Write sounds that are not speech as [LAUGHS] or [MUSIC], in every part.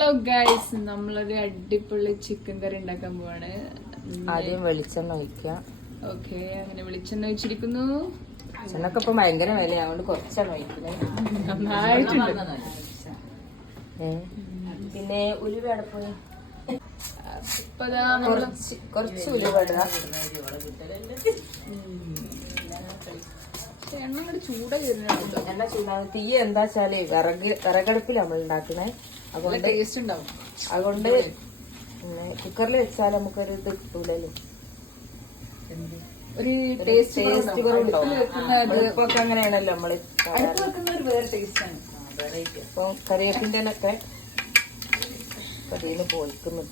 Hello guys നമ്മളൊരു അടിപൊളി chicken കറി ഉണ്ടാക്കാൻ പോവാണ്. ആദ്യം വെളിച്ചെണ്ണ ഒഴിക്കുക. ഓക്കെ അങ്ങനെ വെളിച്ചെണ്ണ വെച്ചിരിക്കുന്നു ചെണ്ണൊക്കെ ഇപ്പൊ ഭയങ്കര വില അതുകൊണ്ട് കുറച്ചെണ്ണ ഒഴിക്കുന്നത്. പിന്നെ ഉലുവടപ്പ് കുറച്ച് കുറച്ച് ഉലുവ ഇടുക. പക്ഷെ എണ്ണ ചൂടാ ചൂടായി വരുന്നുണ്ട് എണ്ണ ചൂടാണ്. തീ എന്താ വെച്ചാൽ വിറക് വിറകടുപ്പിൽ നമ്മൾ ഉണ്ടാക്കണേ. അതുകൊണ്ട് ടേസ്റ്റ് ഉണ്ടാവും അതുകൊണ്ട് കുക്കറിൽ വെച്ചാൽ നമുക്കൊരു ഇത് കിട്ടൂലല്ലോ. ഒരു ടേസ്റ്റ് അങ്ങനെയാണല്ലോ നമ്മൾ വെക്കുന്ന ഒരു വേറെ ടേസ്റ്റ് ആണ്. ഇപ്പൊ കറിവേപ്പിന്റെ ഒക്കെ കറിയിൽ പോയിക്കുന്നു.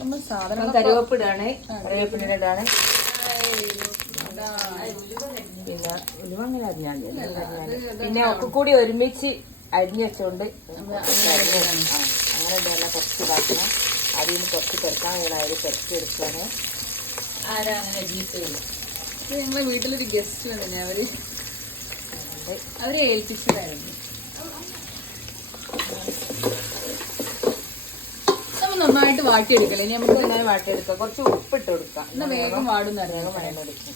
നമ്മൾ സാധനം കറിവേപ്പിടാണ്. കറിവേപ്പിന്റെ ഇടാണ് പിന്നെ ഉലുവ അങ്ങനെ അരിഞ്ഞാൽ. പിന്നെ ഒക്കെ കൂടി ഒരുമിച്ച് അരിഞ്ഞു വെച്ചോണ്ട് അങ്ങനെ ഇതെല്ലാം കുറച്ച് ഇതാക്കണം. അതിൽ നിന്ന് കുറച്ച് പെരക്കാൻ വേണം. അതിൽ പെരക്കി എടുക്കാണ് ഞങ്ങളെ വീട്ടിലൊരു ഗസ്റ്റ് വന്നിരുന്നു അവർ അവരെ ഏൽപ്പിച്ചതായിരുന്നു നമ്മൾ നന്നായിട്ട് വാട്ടിയെടുക്കല്ലേ ഇനി നമുക്ക് നന്നായി വാട്ടിയെടുക്കാം. കുറച്ച് ഉപ്പിട്ട് കൊടുക്കാം. എന്നാ വേഗം വാടും വേഗം വയലെടുക്കും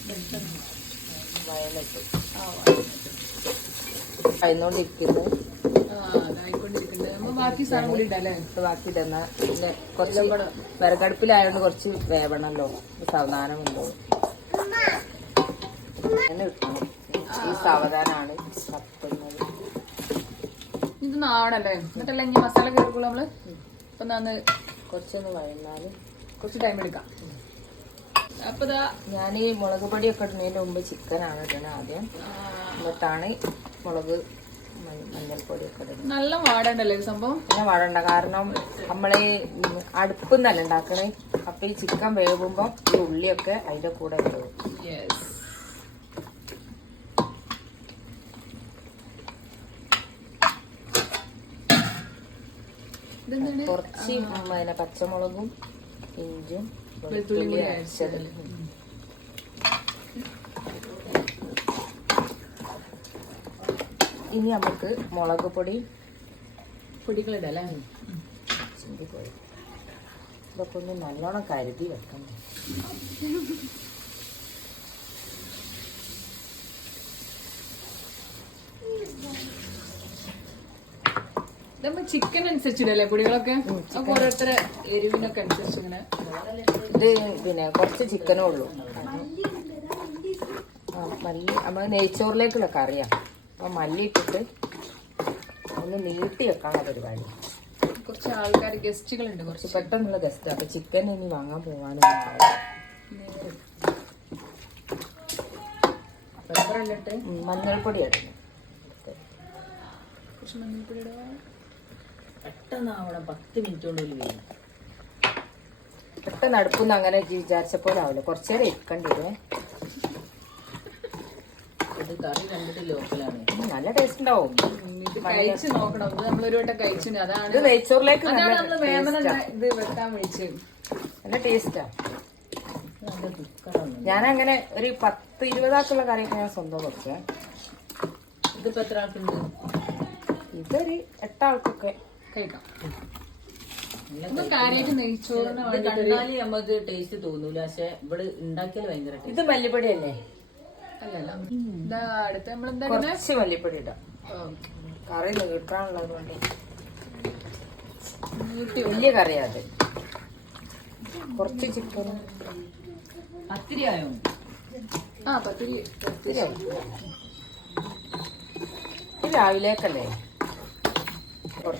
വയലിട്ട് നമ്മൾ ബാക്കി സാധനം കൂടി ഇടല്ലേ ബാക്കി പിന്നെ കുറച്ച് വിറകടുപ്പിലായതുകൊണ്ട് കുറച്ച് വേവണല്ലോ. സാവധാനം ഉണ്ടോ അങ്ങനെ കിട്ടണം ഈ സാവധാനാണ് കത്തുന്നത്. ഇത് നാടല്ലേ എന്നിട്ടല്ലേ ഇനി മസാല കേൾക്കുള്ളൂ നമ്മൾ? ഇപ്പൊ നന്ന് കുറച്ചൊന്ന് വഴന്നാൽ കുറച്ച് ടൈം എടുക്കാം. അപ്പൊ ഇതാ ഞാൻ ഈ മുളക് പൊടിയൊക്കെ ഇടുന്നതിന് മുമ്പ് ചിക്കനാണ് ഇടുന്നത് ആദ്യം. എന്നിട്ടാണ് മുളക് മഞ്ഞൾപ്പൊടിയൊക്കെ ഇടുന്നത് നല്ല വാടണ്ടല്ലേ സംഭവം? പിന്നെ വാടണ്ട. കാരണം നമ്മളെ അടുപ്പിൽ നിന്നല്ല ഉണ്ടാക്കണേ. അപ്പൊ ഈ ചിക്കൻ വേവുമ്പോ ഈ ഉള്ളിയൊക്കെ അതിന്റെ കൂടെ വേവും കുറച്ച് പിന്നെ പച്ചമുളകും ഇഞ്ചും വെളുത്തുള്ളി അരച്ചത്? ഇനി നമുക്ക് മുളക് പൊടി പൊടികളിടല്ലേ ഇതൊക്കെ ഒന്ന് നല്ലോണം കരുതി വെക്കണം. [LAUGHS] ഇതപ്പോ ചിക്കൻ അനുസരിച്ചിടല്ലേ പൊടികളൊക്കെ? അപ്പൊ ഓരോരുത്തരെ എരിവിനൊക്കെ അനുസരിച്ച് ഇങ്ങനെ. ഇത് പിന്നെ കുറച്ച് ചിക്കനേ ഉള്ളൂ. ആ മല്ലി നമ്മൾ നെയ്ച്ചോറിലേക്കുള്ള കറിയാ. അപ്പൊ മല്ലി ഇട്ടിട്ട് ഒന്ന് നീട്ടി വെക്കാനുള്ള പരിപാടി. കുറച്ച് ആൾക്കാർ ഗസ്റ്റുകളുണ്ട് കുറച്ച്. കുറച്ച് പെട്ടെന്നുള്ള ഗസ്റ്റ്. അപ്പൊ ചിക്കൻ ഇനി വാങ്ങാൻ പോകാനും മഞ്ഞൾപ്പൊടി ആയിരുന്നു കുറച്ച് മഞ്ഞൾപ്പൊടി ഇടുക പെട്ടെന്നാവണം പത്ത് മിനിറ്റ് കൊണ്ട് ഒരു വീഴും പെട്ടെന്ന് അടുപ്പൊന്നും അങ്ങനെ വിചാരിച്ച പോലെ ആവില്ല കുറച്ചു നേരം ഇരിക്കേണ്ടി വരുമേ ഇത് കറി കണ്ടിട്ട് ലോക്കലാണ്. നല്ല ടേസ്റ്റ് ഉണ്ടാവും. കഴിച്ചു നോക്കണം. ഇത് നമ്മളൊരു വട്ടം കഴിച്ചിട്ടുണ്ട്. അതാണ് ഇത് നെയ്ച്ചോറിലേക്ക് അതാണ് നല്ല വേമന ഇത് വെക്കാൻ വിളിച്ചത്. നല്ല ടേസ്റ്റാ നല്ല ദുഃഖമാണ് ഞാൻ അങ്ങനെ ഒരു പത്ത് ഇരുപതാക്കുള്ള കറിയൊക്കെ ഞാൻ സ്വന്തം വെക്കുക ഇതിപ്പോ എത്ര ആൾക്കുണ്ട്? ഇതൊരു എട്ടാൾക്കൊക്കെ. കഴിക്കാം കാര്യമായിട്ട് നെയ്ച്ചോറിന് ഇത് കണ്ടാൽ നമുക്ക് ടേസ്റ്റ് തോന്നൂല. പക്ഷെ ഇവിടെ ഉണ്ടാക്കിയാൽ ഭയങ്കര ടേസ്റ്റ് ഇത് മല്ലിപ്പൊടി അല്ലേ അല്ലല്ല ഇതാ അടുത്ത നമ്മൾ എന്താ കുറച്ച് മല്ലിപ്പൊടി ഇടാം. കറി നീട്ടാനുള്ളത് കൊണ്ട്. വലിയ കറിയാ അത്. കുറച്ച് ചിക്കൻ പത്തിരി ആയോ ആ പത്തിരി. ഇത് രാവിലേക്കല്ലേ?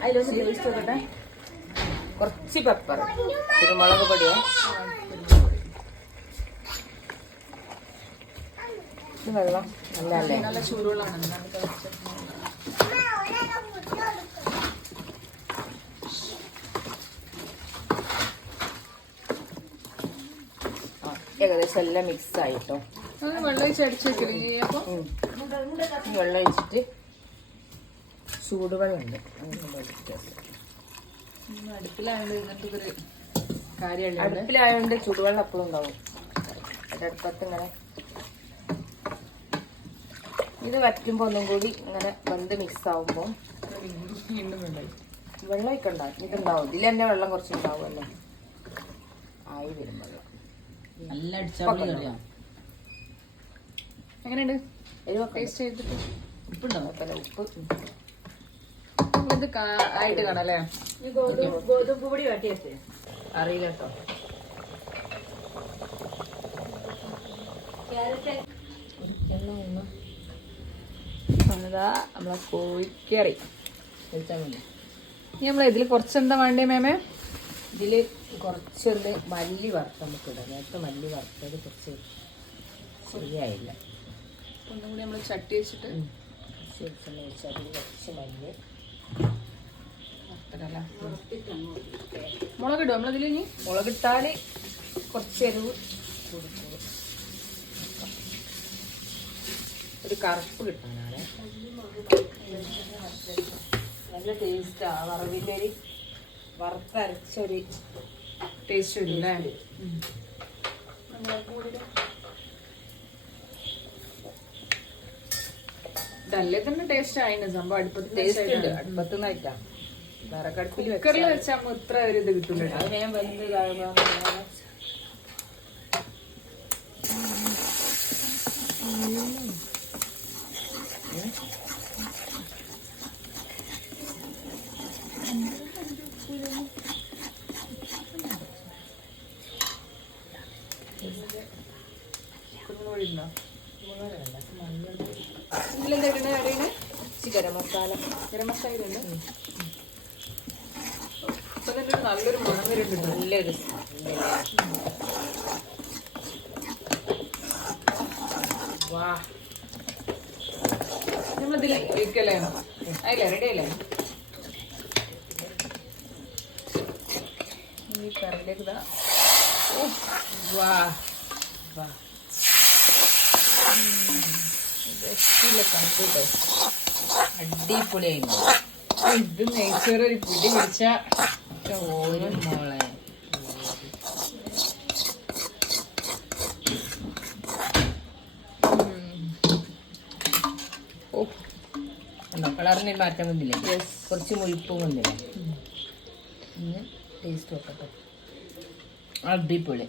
അതിലൊന്ന് ടേസ്റ്റ് നോക്കട്ടെ കുറച്ച് പെപ്പർ കുരുമുളക് പൊടിയോ? വെള്ളം. നല്ല അല്ലേ നല്ല ചൂടുള്ളതാണ്. ഏകദേശം എല്ലാം മിക്സ് ആയിട്ടോ. വെള്ളം വെള്ളം ഒഴിച്ച് കാര്യമല്ല അടുപ്പിലായതുകൊണ്ട് ചൂടുവെള്ളം എപ്പോഴും ഉണ്ടാവും. അടുപ്പത്ത് ഇങ്ങനെ ഇത് വറ്റുമ്പോൾ ഒന്നും കൂടി ഇങ്ങനെ വെന്ത് മിക്സ് ആവുമ്പോൾ വെള്ളമൊക്കെ ഉണ്ടാവും. ഇതുണ്ടാവും. ഇതിൽ തന്നെ വെള്ളം കുറച്ച് ഉണ്ടാവുമല്ലോ ആയി വരും വെള്ളം. നല്ല എങ്ങനെയുണ്ട്? ടേസ്റ്റ് ചെയ്തിട്ട് ഉപ്പുണ്ടോ? കുഴപ്പമില്ല. ഉപ്പ്. ഇത് ആയിട്ട് കാണാം അല്ലേ ഗോതമ്പ് പൊടി കാട്ടിയേ അറിയില്ല കേട്ടോ നമ്മളെ കോഴിക്കറി. ഇനി നമ്മൾ ഇതിൽ കുറച്ചെന്താ വേണ്ടേ മേമേ? ഇതിൽ കുറച്ചൊന്ന് മല്ലി വറുത്ത് നമുക്ക് ഇടാം. നേരത്തെ മല്ലി വറുത്തത് കുറച്ച് ശരിയായില്ല. ഒന്നും കൂടി നമ്മൾ ചട്ടി വെച്ചിട്ട്. കുറച്ച് വെളിച്ചെണ്ണ അതിൽ കുറച്ച് മല്ലി. വറുത്തിടല്ലേ മുളക് ഇടും നമ്മളിതിൽ ഇനി മുളകിട്ടാൽ കുറച്ച് എരിവ് കൊടുക്കും ഒരു കറുപ്പ് കിട്ടാനാണ്. നല്ല ടേസ്റ്റാ വറവിന്റെ ഒരു വറുത്തരച്ചൊരു ടേസ്റ്റ് വരും അല്ലേ ഇതല്ലേ തന്നെ ടേസ്റ്റ് ആയിരുന്നു സംഭവം അടുപ്പത്ത് ടേസ്റ്റ് ഉണ്ട് അടുപ്പത്ത് നിന്ന് ആയിട്ടാ വിറകടുപ്പിൽ കുക്കറിൽ വെച്ചാൽ ഇത്ര ഒരു ഇത് കിട്ടില്ല അത് ഞാൻ കഴിയുമ്പോൾ ഇതിലെന്താ ഇടണേ അറിയണേ ഗരം മസാല. ഗരം മസാല ഉണ്ട് കണ്ടിട്ടോ അടിപൊളിയായിരുന്നു ഇത്. നെയ്ച്ചോറ് ഒരു പിടി പിടിച്ച ഒരു മോളെ കളറിന് മാറ്റം വന്നില്ലേ കുറച്ച് മുഴുപ്പും വന്നില്ലേ ഇന്ന് ടേസ്റ്റ് നോക്കട്ടെ അടിപൊളി